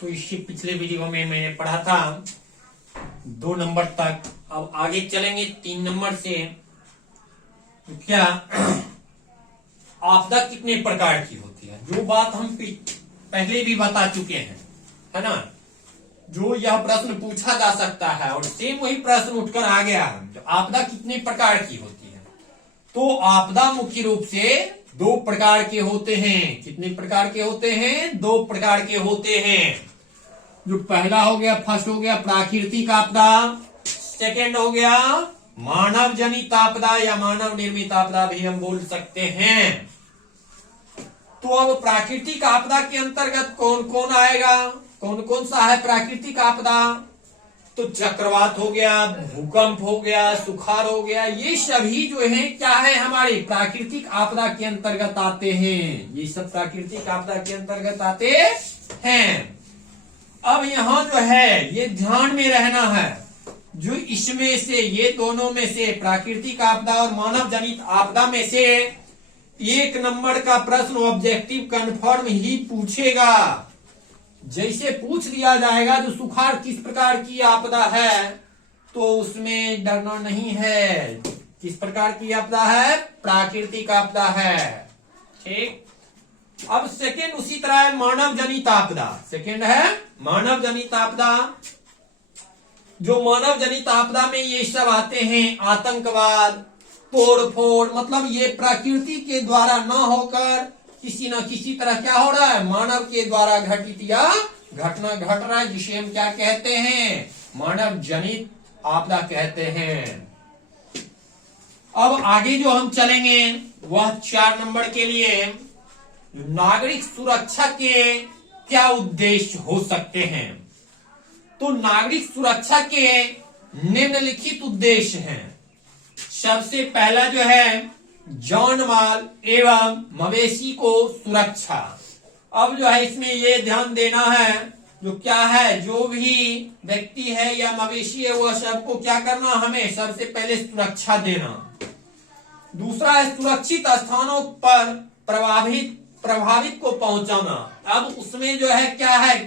तो इससे पिछले वीडियो में मैंने पढ़ा था 2 नंबर तक। अब आगे चलेंगे 3 नंबर से। तो क्या आपदा कितने प्रकार की होती है, जो बात हम पहले भी बता चुके हैं, है ना। जो यह प्रश्न पूछा जा सकता है और सेम वही प्रश्न उठकर आ गया है, तो आपदा कितने प्रकार की होती है। तो आपदा मुख्य रूप से 2 प्रकार के होते हैं। कितने प्रकार के होते हैं? 2 प्रकार के होते हैं। जो पहला हो गया, फर्स्ट हो गया प्राकृतिक आपदा, सेकंड हो गया मानव जनित आपदा या मानव निर्मित आपदा भी हम बोल सकते हैं। तो अब प्राकृतिक आपदा के अंतर्गत कौन कौन आएगा, कौन कौन सा है प्राकृतिक आपदा? तो चक्रवात हो गया, भूकंप हो गया, सुखाड़ हो गया, ये सभी जो है क्या है, हमारे प्राकृतिक आपदा के अंतर्गत आते हैं। ये सब प्राकृतिक आपदा के अंतर्गत आते हैं। अब यहाँ जो है ये ध्यान में रहना है, जो इसमें से ये दोनों में से प्राकृतिक आपदा और मानव जनित आपदा में से 1 नंबर का प्रश्न ऑब्जेक्टिव कन्फर्म ही पूछेगा। जैसे पूछ लिया जाएगा जो सुखाड़ किस प्रकार की आपदा है, तो उसमें डरना नहीं है। किस प्रकार की आपदा है? प्राकृतिक आपदा है। ठीक। अब सेकंड उसी तरह है मानव जनित आपदा। सेकंड है मानव जनित आपदा। जो मानव जनित आपदा में ये सब आते हैं, आतंकवाद, तोड़फोड़, मतलब ये प्रकृति के द्वारा न होकर किसी न किसी तरह क्या हो रहा है, मानव के द्वारा घटित या घटना घट रहा है, जिसे हम क्या कहते हैं, मानव जनित आपदा कहते हैं। अब आगे जो हम चलेंगे वह 4 नंबर के लिए नागरिक सुरक्षा के क्या उद्देश्य हो सकते हैं। तो नागरिक सुरक्षा के निम्नलिखित उद्देश्य हैं। सबसे पहला जो है जान माल एवं मवेशी को सुरक्षा। अब जो है इसमें ये ध्यान देना है, जो क्या है, जो भी व्यक्ति है या मवेशी है वह सबको क्या करना, हमें सबसे पहले सुरक्षा देना। दूसरा है सुरक्षित स्थानों पर प्रभावित को पहुंचाना। अब उसमें जो है क्या है,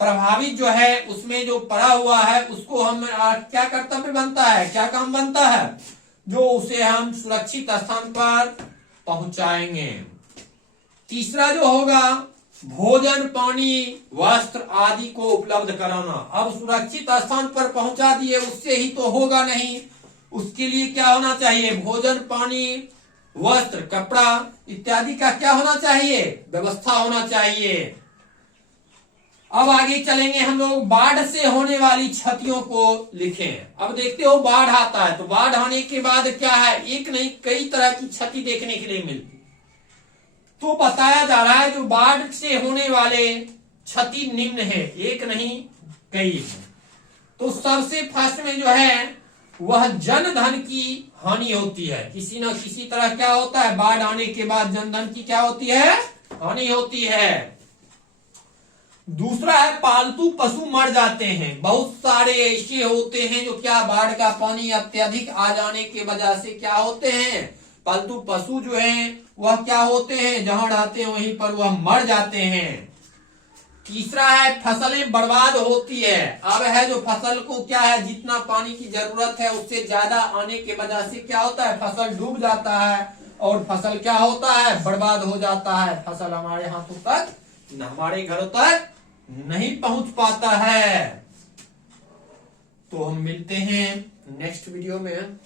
प्रभावित जो है उसमें जो पड़ा हुआ है उसको हम क्या कर्तव्य बनता है, क्या काम बनता है, जो उसे हम सुरक्षित स्थान पर पहुंचाएंगे। तीसरा जो होगा भोजन, पानी, वस्त्र आदि को उपलब्ध कराना। अब सुरक्षित स्थान पर पहुंचा दिए उससे ही तो होगा नहीं, उसके लिए क्या होना चाहिए, भोजन, पानी, वस्त्र, कपड़ा इत्यादि का क्या होना चाहिए, व्यवस्था होना चाहिए। अब आगे चलेंगे हम लोग, बाढ़ से होने वाली क्षतियों को लिखें। अब देखते हो बाढ़ आता है, तो बाढ़ आने के बाद क्या है, एक नहीं कई तरह की क्षति देखने के लिए मिलती। तो बताया जा रहा है जो बाढ़ से होने वाले क्षति निम्न है, एक नहीं कई है। तो सबसे फर्स्ट में जो है वह जन धन की हानि होती है। किसी न किसी तरह क्या होता है, बाढ़ आने के बाद जन धन की क्या होती है, हानि होती है। दूसरा है पालतू पशु मर जाते हैं। बहुत सारे ऐसे होते हैं जो क्या बाढ़ का पानी अत्यधिक आ जाने के वजह से क्या होते हैं, पालतू पशु जो हैं वह क्या होते हैं, जहां रहते हैं वहीं पर वह मर जाते हैं। तीसरा है फसलें बर्बाद होती है। अब है जो फसल को क्या है, जितना पानी की जरूरत है उससे ज्यादा आने के वजह से क्या होता है, फसल डूब जाता है और फसल क्या होता है, बर्बाद हो जाता है। फसल हमारे हाथों तक, हमारे घरों तक नहीं पहुंच पाता है। तो हम मिलते हैं नेक्स्ट वीडियो में।